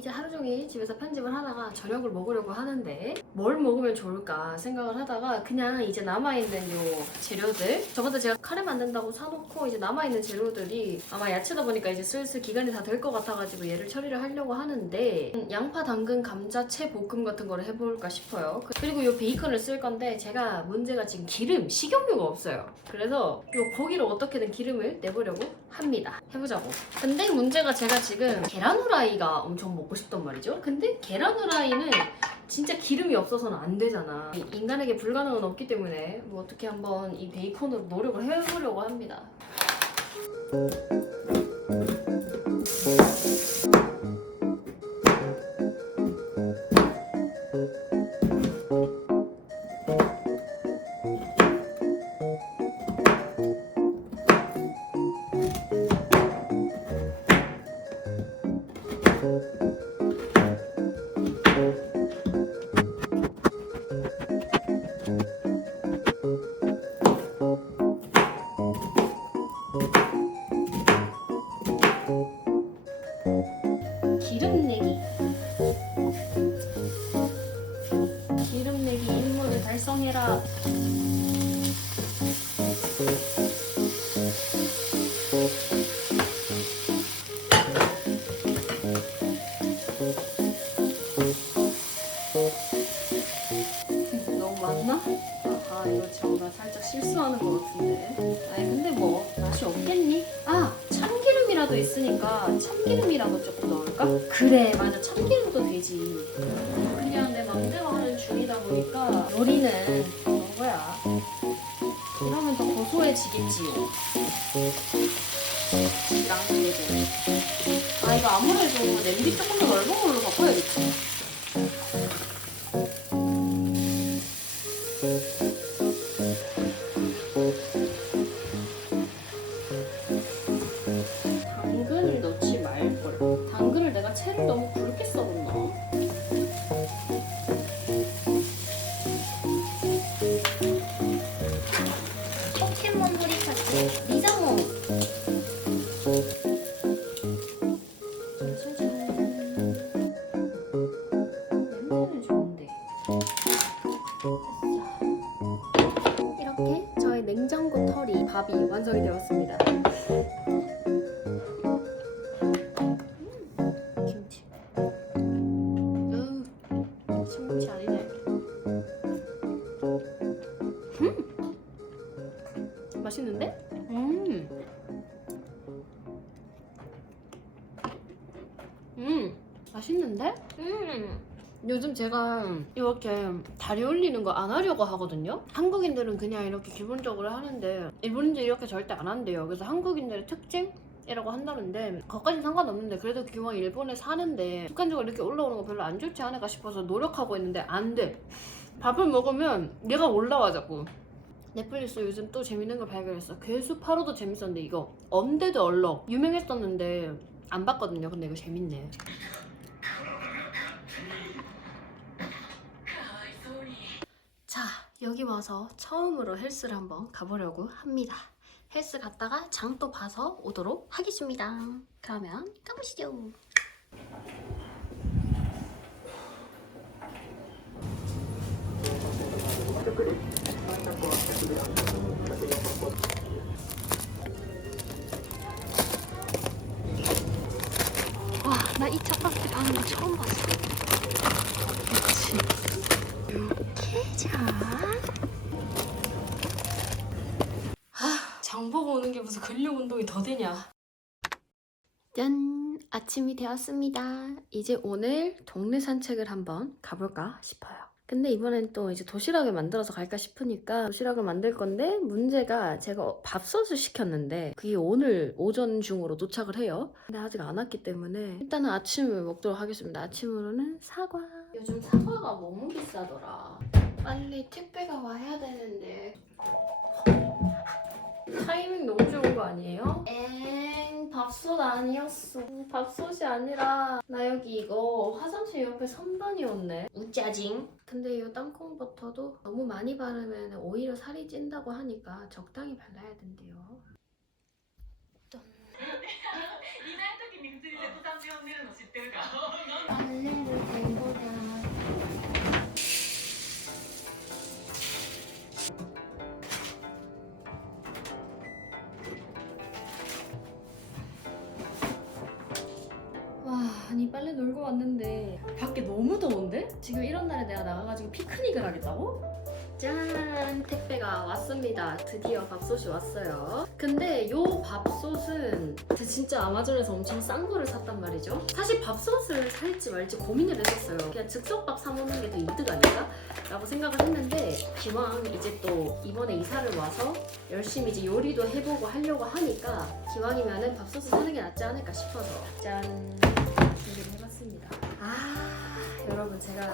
이제 하루 종일 집에서 편집을 하다가 저녁을 먹으려고 하는데 뭘 먹으면 좋을까 생각을 하다가 그냥 이제 남아있는 요 재료들 저번에 제가 카레 만든다고 사놓고 이제 남아있는 재료들이 아마 야채다 보니까 이제 슬슬 기간이 다 될 것 같아가지고 얘를 처리를 하려고 하는데 음, 양파, 당근, 감자, 채 볶음 같은 거를 해볼까 싶어요. 그- 그리고 요 베이컨을 쓸 건데 제가 문제가 지금 기름, 식용유가 없어요. 그래서 요 고기를 어떻게든 기름을 내보려고 합니다. 해보자고. 근데 문제가 제가 지금 계란 후라이가 엄청 먹고 싶단 말이죠. 근데 계란 후라이는 진짜 기름이 없어서는 안 되잖아. 이- 인간에게 불가능은 없기 때문에 뭐 어떻게 한번 이 베이컨으로 노력을 해보려고 합니다. 참기름이라도 있으니까 참기름이라도 조금 넣을까? 그래 맞아 참기름도 되지. 그냥 내 맘대로 하는 중이다 보니까 요리는 그런 거야. 그러면 더 고소해지겠지요. 랑 되게. 아 이거 아무래도 냄비 조금 더 넓은 걸로 바꿔야겠지. 당근을 내가 채를 너무 김치 아니네. 음, 맛있는데? 음. 음, 맛있는데? 음. 요즘 제가 이렇게 다리 올리는 거 안 하려고 하거든요. 한국인들은 그냥 이렇게 기본적으로 하는데 일본인들이 이렇게 절대 안 한대요. 그래서 한국인들의 특징? 이라고 한다는데 그것까진 상관없는데 그래도 기왕 일본에 사는데 습관적으로 이렇게 올라오는 거 별로 안 좋지 않을까 싶어서 노력하고 있는데 안 돼. 밥을 먹으면 얘가 올라와 자꾸. 넷플릭스 요즘 또 재밌는 걸 발견했어. 괴수 8호도 재밌었는데 이거 언데드 얼럭 유명했었는데 안 봤거든요. 근데 이거 재밌네. 자 여기 와서 처음으로 헬스를 한번 가보려고 합니다. 헬스 갔다가 장 또 봐서 오도록 하겠습니다. 그러면 가보시죠. 와, 나이 찹밥집 가는 거 처음 봤어. 근력 운동이 더 되냐? 짠! 아침이 되었습니다. 이제 오늘 동네 산책을 한번 가볼까 싶어요. 근데 이번엔 또 이제 도시락을 만들어서 갈까 싶으니까 도시락을 만들 건데 문제가 제가 밥솥을 시켰는데 그게 오늘 오전 중으로 도착을 해요. 근데 아직 안 왔기 때문에 일단은 아침을 먹도록 하겠습니다. 아침으로는 사과. 요즘 사과가 너무 비싸더라. 빨리 택배가 와야 되는데 타이밍 너무 좋은 거 아니에요? 엥 밥솥 아니었어. 음, 밥솥이 아니라 나 여기 이거 화장실 옆에 선반이었네. 우짜징. 근데 이 땅콩 버터도 너무 많이 바르면 오히려 살이 찐다고 하니까 적당히 발라야 된대요. 이날時に普通に瀬戸さんって呼んでるの知ってるか 피크닉을 하겠다고? 짠! 택배가 왔습니다. 드디어 밥솥이 왔어요. 근데 요 밥솥은 진짜 아마존에서 엄청 싼 거를 샀단 말이죠. 사실 밥솥을 살지 말지 고민을 했었어요. 그냥 즉석밥 사 먹는 게 더 이득 아닐까? 라고 생각을 했는데 기왕 이제 또 이번에 이사를 와서 열심히 이제 요리도 해보고 하려고 하니까 기왕이면은 밥솥을 사는 게 낫지 않을까 싶어서 짠! 준비를 해봤습니다. 아 여러분 제가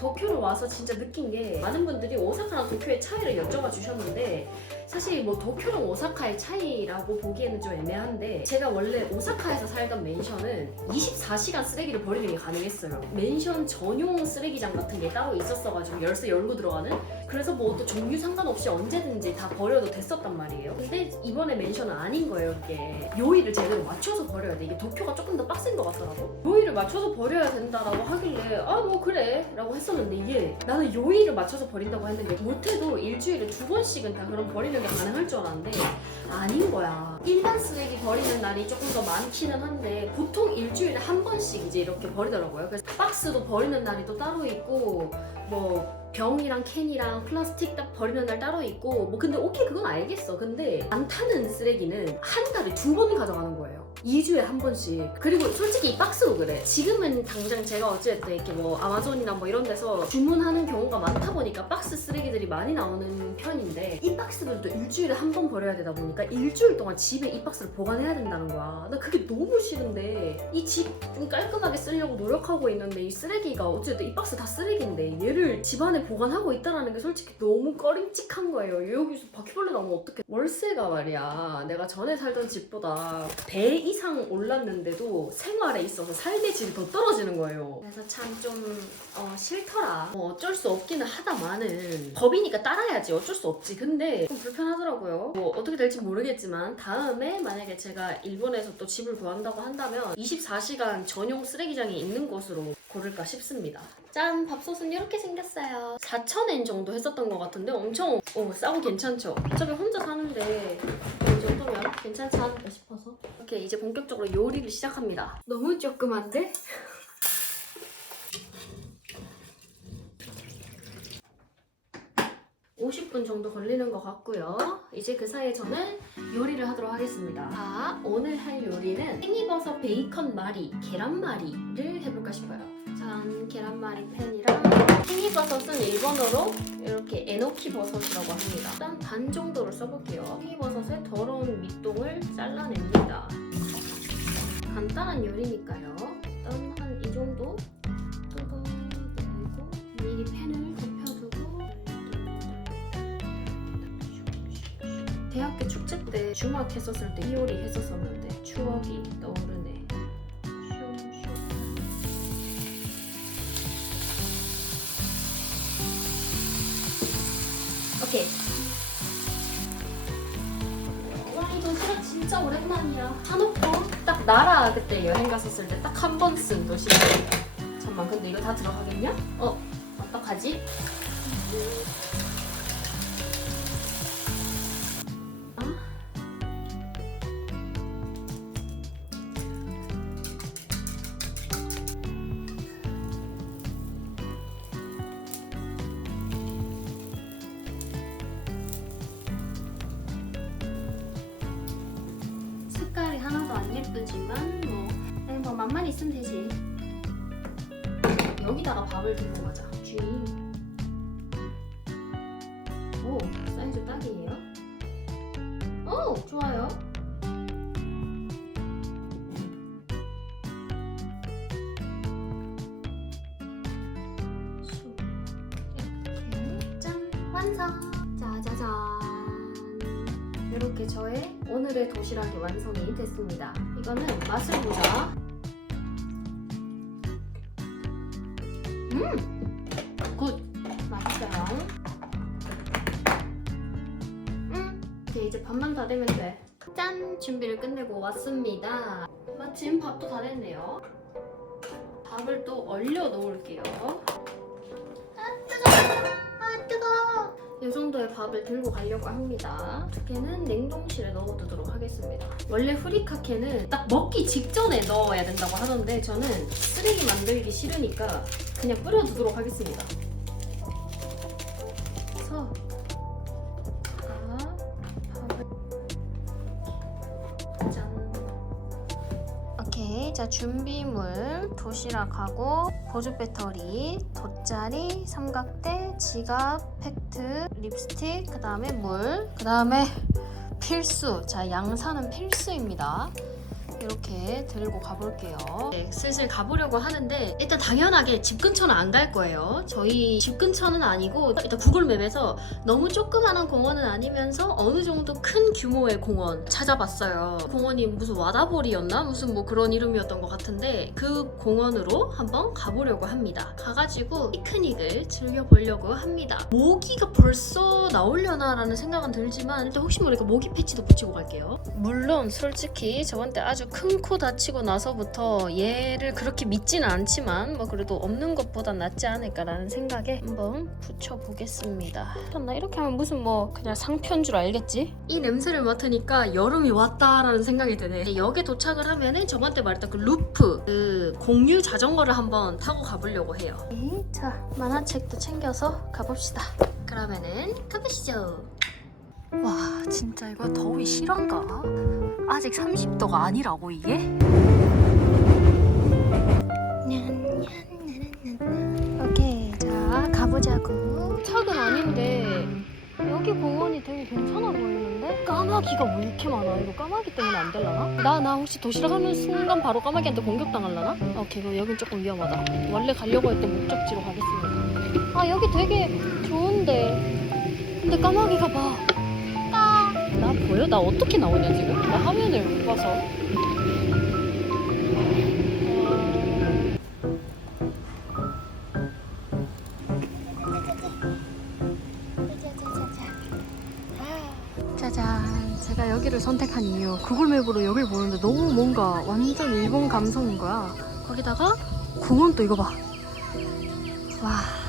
도쿄로 와서 진짜 느낀 게 많은 분들이 오사카랑 도쿄의 차이를 여쭤봐 주셨는데 사실 뭐 도쿄랑 오사카의 차이라고 보기에는 좀 애매한데 제가 원래 오사카에서 살던 맨션은 24시간 쓰레기를 버리는 게 가능했어요. 맨션 전용 쓰레기장 같은 게 따로 있었어가지고 열쇠 열고 들어가는 그래서 뭐 또 종류 상관없이 언제든지 다 버려도 됐었단 말이에요. 근데 이번에 맨션은 아닌 거예요, 이게. 요일을 제대로 맞춰서 버려야 돼. 이게 도쿄가 조금 더 빡센 것 같더라고. 요일을 맞춰서 버려야 된다라고 하길래 아 뭐 그래 라고 했었는데 이게 나는 요일을 맞춰서 버린다고 했는데 못해도 일주일에 두 번씩은 다 그럼 버리는 게 가능할 줄 알았는데 아닌 거야. 일반 쓰레기 버리는 날이 조금 더 많기는 한데 보통 일주일에 한 번씩 이제 이렇게 버리더라고요. 그래서 박스도 버리는 날이 또 따로 있고 뭐 병이랑 캔이랑 플라스틱 딱 버리는 날 따로 있고 뭐 근데 오케이 그건 알겠어. 근데 안 타는 쓰레기는 한 달에 두 번 가져가는 거예요. 2주에 한 번씩. 그리고 솔직히 이 박스도 그래. 지금은 당장 제가 어쨌든 이렇게 뭐 아마존이나 뭐 이런 데서 주문하는 경우가 많다 보니까 박스 쓰레기들이 많이 나오는 편인데 이 박스들도 일주일에 한 번 버려야 되다 보니까 일주일 동안 집에 이 박스를 보관해야 된다는 거야. 나 그게 너무 싫은데 이 집 좀 깔끔하게 쓰려고 노력하고 있는데 이 쓰레기가 어쨌든 이 박스 다 쓰레기인데 얘를 집안에 보관하고 있다는 게 솔직히 너무 꺼림칙한 거예요. 여기서 바퀴벌레 나오면 어떡해. 월세가 말이야. 내가 전에 살던 집보다 배 이상 올랐는데도 생활에 있어서 삶의 질이 더 떨어지는 거예요. 그래서 참좀 싫더라. 뭐 어쩔 수 없기는 하다마는 법이니까 따라야지. 어쩔 수 없지. 근데 좀 불편하더라고요. 뭐 어떻게 될지 모르겠지만 다음에 만약에 제가 일본에서 또 집을 구한다고 한다면 24시간 전용 쓰레기장이 있는 곳으로 고를까 싶습니다. 짠! 밥솥은 이렇게 생겼어요. 4,000엔 정도 했었던 것 같은데 엄청 어, 싸고 괜찮죠? 어차피 혼자 사는데 이 정도면 괜찮지 않을까 싶어서 이렇게 이제 본격적으로 요리를 시작합니다. 너무 조그만데? (50분) 정도 걸리는 것 같고요. 이제 그 사이에 저는 요리를 하도록 하겠습니다. 자, 오늘 할 요리는 팽이버섯 베이컨 마리, 계란말이를 해볼까 싶어요. 짠, 계란말이 팬이랑 팽이버섯은 일본어로 이렇게 에노키 버섯이라고 합니다. 일단 반 정도를 써볼게요. 팽이버섯의 더러운 밑동을 잘라냅니다. 간단한 요리니까요. 일단 한 이 정도 뜯어내고 미리 팬을 덮여두고 대학교 축제 때 주막 했었을 때 이 요리 했었었는데 추억이 떠오르네. 오케이. 와 이거 도시락 진짜 오랜만이야. 사놓고 딱 나라 그때 여행 갔었을 때 딱 한 번 쓴 도시락. 잠만 근데 이거 다 들어가겠냐? 어 어떡하지? 있으면 되지. 여기다가 밥을 두고 가자. 쥐. 오, 사이즈 딱이에요. 오, 좋아요. 수. 이렇게 짠 완성. 짜자잔. 이렇게 저의 오늘의 도시락이 완성이 됐습니다. 이거는 맛을 보자. 음! 굿! 맛있어요. 음! 이제 이제 밥만 다 되면 돼. 짠! 준비를 끝내고 왔습니다. 마침 밥도 다 됐네요. 밥을 또 얼려 놓을게요. 아! 아, 정도의 밥을 들고 가려고 합니다. 두 개는 냉동실에 넣어두도록 하겠습니다. 원래 후리카케는 딱 먹기 직전에 넣어야 된다고 하던데 저는 쓰레기 만들기 싫으니까 그냥 뿌려두도록 하겠습니다. 그래서. 오케이, 자 준비물 도시락하고 보조 배터리, 돗자리, 삼각대, 지갑, 팩트, 립스틱, 그 다음에 물, 그 다음에 필수. 자 양산은 필수입니다. 이렇게 들고 가볼게요. 네, 슬슬 가보려고 하는데 일단 당연하게 집 근처는 안 갈 거예요. 저희 집 근처는 아니고 일단 구글맵에서 너무 조그마한 공원은 아니면서 어느 정도 큰 규모의 공원 찾아봤어요. 공원이 무슨 와다보리였나? 무슨 뭐 그런 이름이었던 것 같은데 그 공원으로 한번 가보려고 합니다. 가가지고 피크닉을 즐겨보려고 합니다. 모기가 벌써 나오려나라는 생각은 들지만 일단 혹시 모르니까 모기 패치도 붙이고 갈게요. 물론 솔직히 저번 때 아주 큰 코 다치고 나서부터 얘를 그렇게 믿지는 않지만 뭐 그래도 없는 것보단 낫지 않을까라는 생각에 한번 붙여보겠습니다. 나 이렇게 하면 무슨 뭐 그냥 상표인 줄 알겠지? 이 냄새를 맡으니까 여름이 왔다라는 생각이 드네. 역에 도착을 하면은 저번 때 말했던 그 루프 그 공유 자전거를 한번 타고 가보려고 해요. 네, 자 만화책도 챙겨서 가봅시다. 그러면은 가보시죠. 와 진짜 이거 더위 실한가? 아직 30도가 아니라고 이게? 오케이 자 가보자고 착은 아닌데 여기 공원이 되게 괜찮아 보이는데? 까마귀가 왜 이렇게 많아? 이거 까마귀 때문에 안 될라나? 나, 나 혹시 도시락 하는 순간 바로 까마귀한테 공격당할라나? 오케이 그럼 여긴 조금 위험하다 원래 가려고 했던 목적지로 가겠습니다 아 여기 되게 좋은데 근데 까마귀가 봐 나 보여? 나 어떻게 나오냐 지금? 나 화면을 못 봐서. 짜잔. 제가 여기를 선택한 이유. 구글맵으로 여길 보는데 너무 뭔가 완전 일본 감성인 거야. 거기다가 공원도 이거 봐. 와.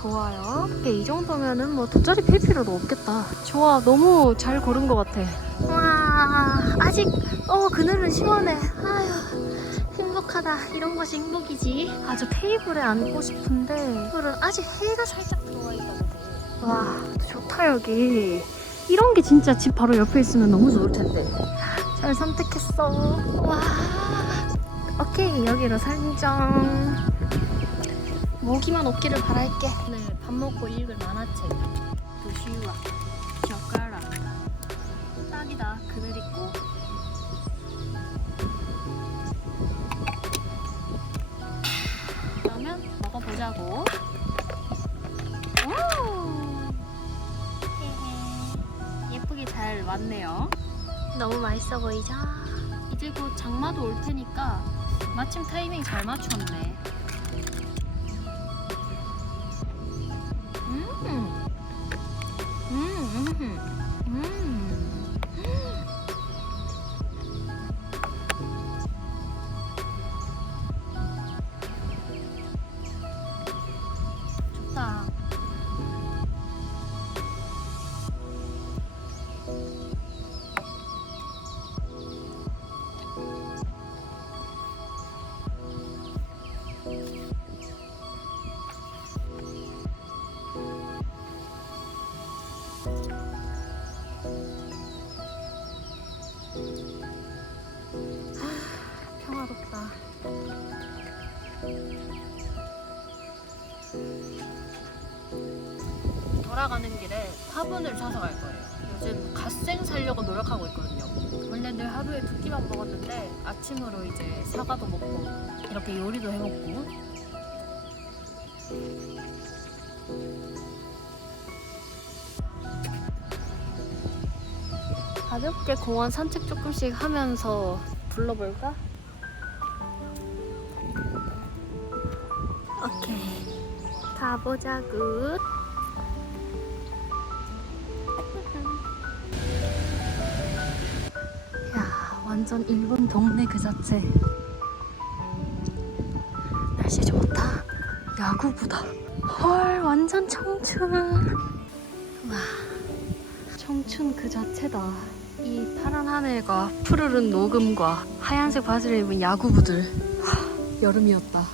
좋아요. 이게 이 정도면은 뭐 돗자리 필 필요도 없겠다. 좋아, 너무 잘 고른 것 같아. 와, 아직 어 그늘은 시원해. 아휴. 행복하다. 이런 것이 행복이지. 아주 테이블에 앉고 싶은데 테이블은 아직 해가 살짝 들어와 있거든. 와, 좋다 여기. 이런 게 진짜 집 바로 옆에 있으면 너무 좋을 텐데. 잘 선택했어. 와. 오케이, 여기로 설정. 모기만 없기를 바랄게. 오늘 밥 먹고 읽을 만화책. 도시와 젓가락. 딱이다. 그늘 있고. 그러면 먹어보자고. 오! 예쁘게 잘 왔네요. 너무 맛있어 보이죠? 이제 곧 장마도 올 테니까 마침 타이밍 잘 맞췄네. 음. 음, 음, 음. 화분을 사서 갈 거예요. 요즘 갓생 살려고 노력하고 있거든요. 원래 늘 하루에 두 끼만 먹었는데 아침으로 이제 사과도 먹고 이렇게 요리도 해 먹고 가볍게 공원 산책 조금씩 하면서 불러볼까? 오케이 가보자구 완전 일본 동네 그 자체 날씨 좋다 야구부다 헐 완전 청춘 청춘 그 자체다. 이 파란 하늘과 푸르른 녹음과 하얀색 바지를 입은 야구부들. 하, 여름이었다.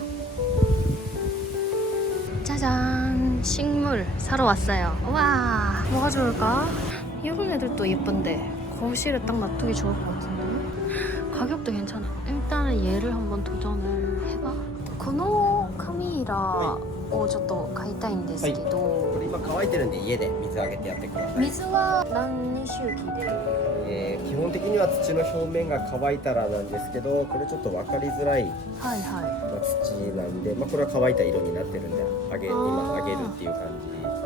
짜잔! 식물 사러 왔어요. 와! 뭐가 좋을까? 이런 애들도 예쁜데 거실에 딱 놔두기 좋을 것 같은데? 가격도 괜찮 아. 일단은 얘를 한번 도전을 해 봐. このカミーラをちょっと買いたいんですけど、これ今乾いてるんで家で水あげてやってください、水は何周期でえー基本的には土の表面が乾いたらなんですけどこれちょっと分かりづらい、はいはまあ、土なんで、まあ、これは乾いた色になってるんであげ今あげるっていう感じ。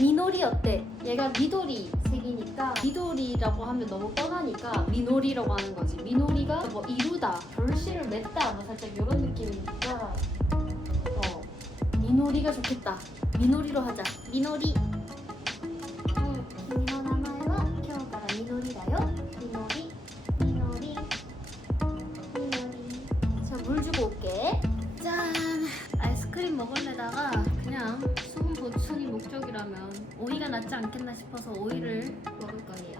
미놀이 어때? 얘가 미도리 색이니까 미도리라고 하면 너무 뻔하니까 미놀이라고 하는 거지. 미놀이가 뭐 이루다 결실을 맺다 뭐 살짝 이런 느낌이니까. 어 미놀이가 좋겠다. 미놀이로 하자. 미놀이. 어, 물 주고 올게. 짠. 아이스크림 먹을래다가 그냥 보충이 목적이라면 오이가 낫지 않겠나 싶어서 오이를 먹을 거예요.